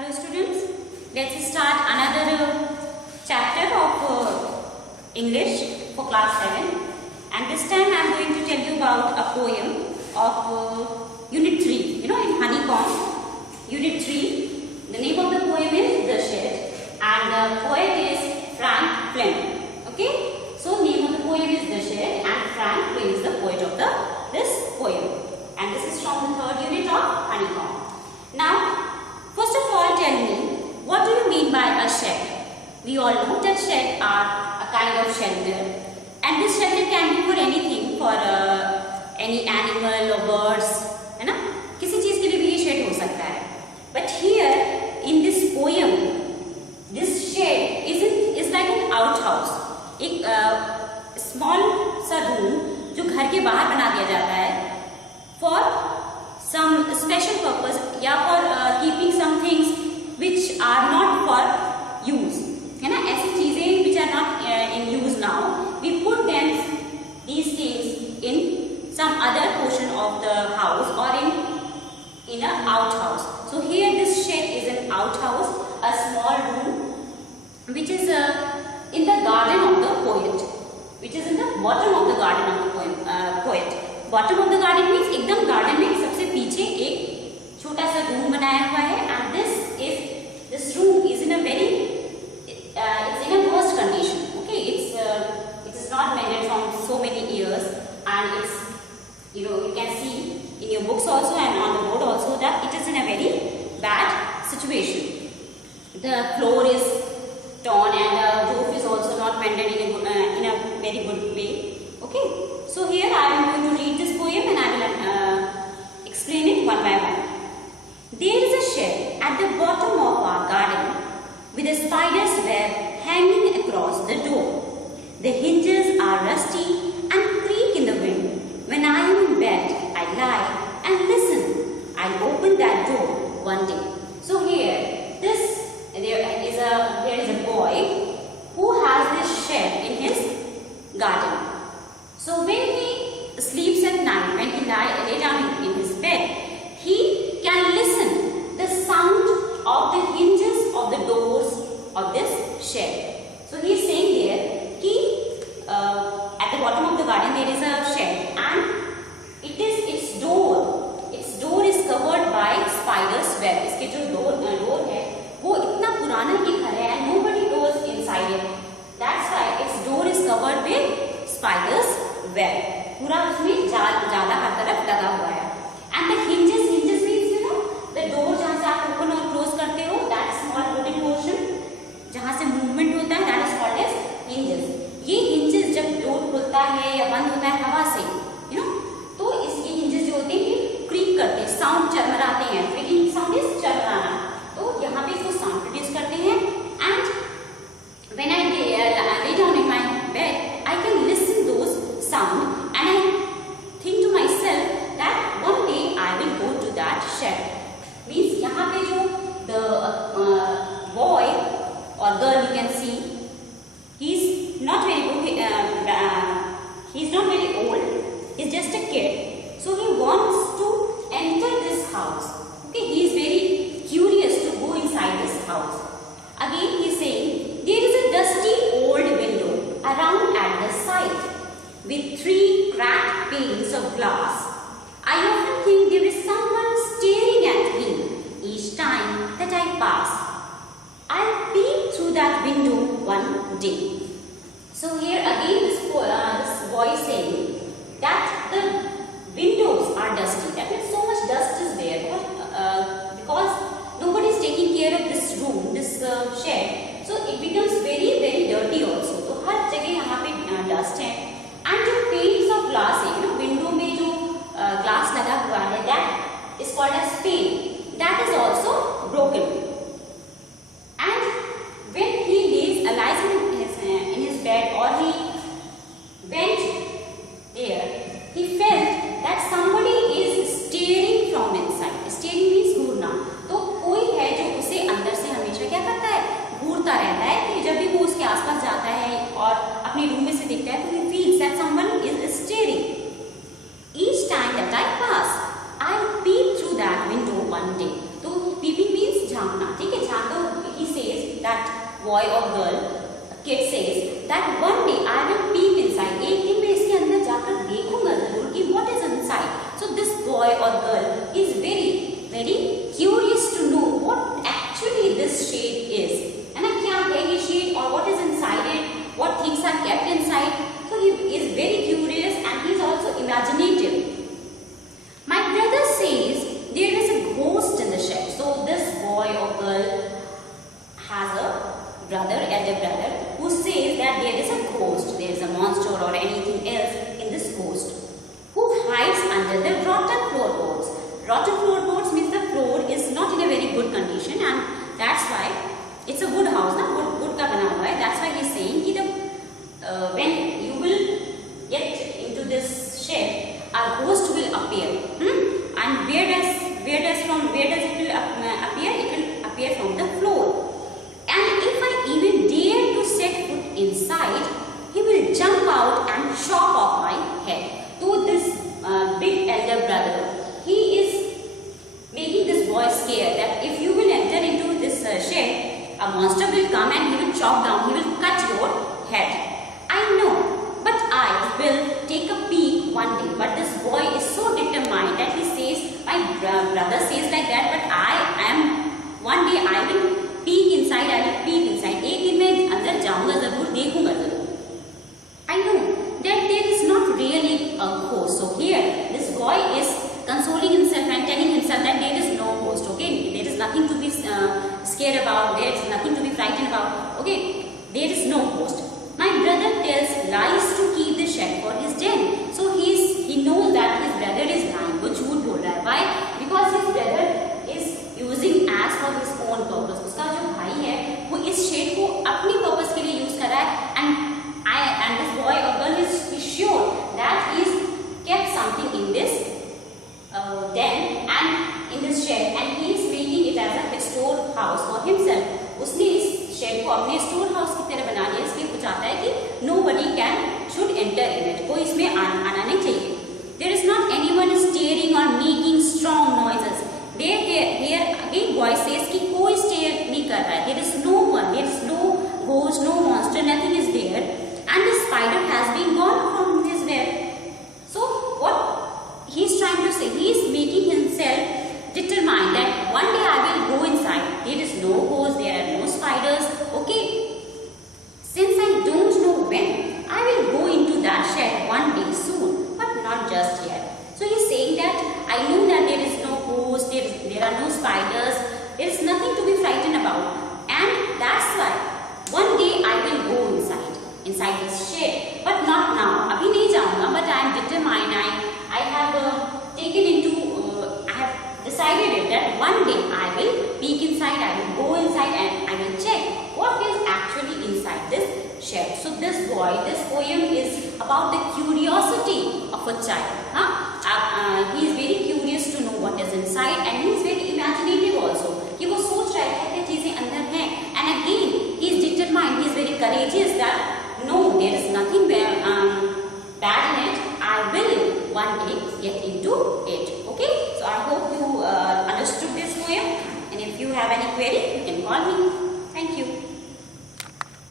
Hello students, let's start another chapter of English for class 7, and this time I am going to tell you about a poem of Unit 3, in Honeycomb, Unit 3. The name of the poem is The Shed and the poet is Frank Flynn. Okay, so name of the poem is The Shed and Frank Flynn is the poet of this poem, and this is from the 3rd unit of Honeycomb. Now, first of all, tell me, what do you mean by a shed? We all know that shed are a kind of shelter, and this shelter can be for anything, for any animal or birds, है ना? किसी चीज के लिए भी ये shed हो सकता है. But here in this poem, this shed is like an outhouse, एक small सा room जो घर के बाहर बना दिया जाता है for some special purpose या for keeping some things which are not for use, है ना? ऐसी चीजें which are not in use now, we put them these things in some other portion of the house or in a outhouse. So here this shed is an outhouse, a small room which is in the garden of the poet, which is in the bottom of the garden of the poet. Bottom of the garden means एकदम garden में सबसे पीछे एक छोटा सा room बनाया हुआ है, and this room is in a very it's in a worst condition. Okay, it is not maintained from so many years, and it's you can see in your books also and on the board also that it is in a very bad situation. The floor is torn and the roof is also not mended in a very good way. Okay, so here I am going to read this poem and I will explain it one by one. There is a shed at the bottom of our garden with a spider's web hanging across the door. The hinges are rusty and creak in the wind. When I am in bed, I lie and listen. I'll open that door one day. So here, there is a boy who has this shed in his garden. So when he sleeps at night, when he lay down in his bed, he can listen the sound of the hinges of the doors of this shed. So he is saying there, at the bottom of the garden there is a shed, and its door is covered by spider's web. इसके जो door है वो इतना पुराना कि घर है and nobody goes inside it. That's why its door is covered with spider's web. पूरा उसमें जाला हर तरफ लगा हुआ है. And the hinges means the door जहाँ से आप open और close करते हो, that small wooden portion जहाँ से movement होता है, that is called as hinges. ये hinges जब door खुलता है या बंद होता है हवा से, तो इसके hinges जो होते हैं ये creak करते हैं, sound चरमराते हैं. Creaking sound is चरमराना. तो यहाँ पे इसको साउंड प्रोड्यूस करते हैं, and when I lay down in my bed, I can listen those sound and I think to myself that one day I will go to that shed. Means यहाँ पे जो the boy or girl you can see, he's not very old, he's just a kid. So he wants to enter this house. Okay, he is very curious to go inside this house. Again he is saying, there is a dusty old window around at the side with 3 cracked panes of glass. I often think there is someone staring at me each time that I pass. I'll peep through that window one day. So here again this boy is saying that the windows are dusty. That means so much dust is there. Because nobody is taking care of this room, this shed, so it becomes very very dirty also. तो हर जगह यहाँ पे dust है, and जो panes of glass है, window में जो glass लगा हुआ है, that is called as pane. That is also broken. And when he lies in his bed, or he went boy or girl, kid says that one day I will peep inside. एक दिन मैं इसके अंदर जाकर देखूंगा जरूर कि what is inside. So this boy or girl is very curious to know what actually this shade is. है ना, क्या है ये shade और what is inside it, what things are kept inside. So he is very curious and he is also imaginative. My brother says there is a ghost in the shed. So this boy or girl has a elder brother, who says that there is a ghost, there is a monster or anything else in this ghost, who hides under the rotten floorboards. Rotten floorboards means the floor is not in a very good condition, and that's why it's a wood house, na wood ka bana hua hai. That's why he's saying ki when you will get into this shed, a ghost will appear. And where does it will appear? It will appear from the floor. And if I even dare to set foot inside, he will jump out and chop off my head. So this big elder brother, he is making this boy scared that if you will enter into this shed, a monster will come and he will chop down, he will cut your head. I know, but I will take a peek one day. But this boy is so determined that he says, my brother says like that, but one day I will peek inside, I will peek inside. एक दिन मैं अंदर जाऊंगा जरूर, देखूंगा जरूर. I know that there is not really a ghost. So here, this boy is consoling himself and telling himself that there is no ghost. Okay, there is nothing to be scared about. There is nothing to be frightened about. Okay, there is no ghost. My brother tells lies to keep the shed for his den. So he knows that his brother is lying. वो झूठ बोल रहा है. Why? Because his brother is using as for his own purpose. उसका जो भाई है वो इस शेड को अपनी पर्पस के लिए यूज कर रहा है. And this boy or girl is sure that he's kept something in this den and in this shed, and he is making it as a storehouse for himself. उसने इस shade को अपने store house की तरह बना लिया. इसलिए वो चाहता है कि nobody should enter in it. कोई इसमें आना नहीं चाहिए. There is not anyone staring or making strong noises. Here again boy says कि कोई stare नहीं कर रहा है. There is no one, there is no ghost, no monster, nothing is there, and the spider has been gone from his web. So what he is trying to say, he is making himself determined that one day I will go inside. There is no ghost, there are no spiders. Okay, since I don't know when, I will go into that shed one day soon, but not just yet. So he is saying that I know that there is no ghost, there are no spiders, there is nothing to be frightened about, and that's why one day I will go inside this shed, but not now. अभी नहीं जाऊँगा, but I am determined. I have decided it that one day I will peek inside, I will go inside, and I will check what is actually inside this shed. So this poem is about the curiosity of a child. He is very curious to know what is inside, and he is very imaginative also. कि वो सोच रहा है क्या चीजें अंदर हैं, and again he is determined, he is very courageous that no, there is nothing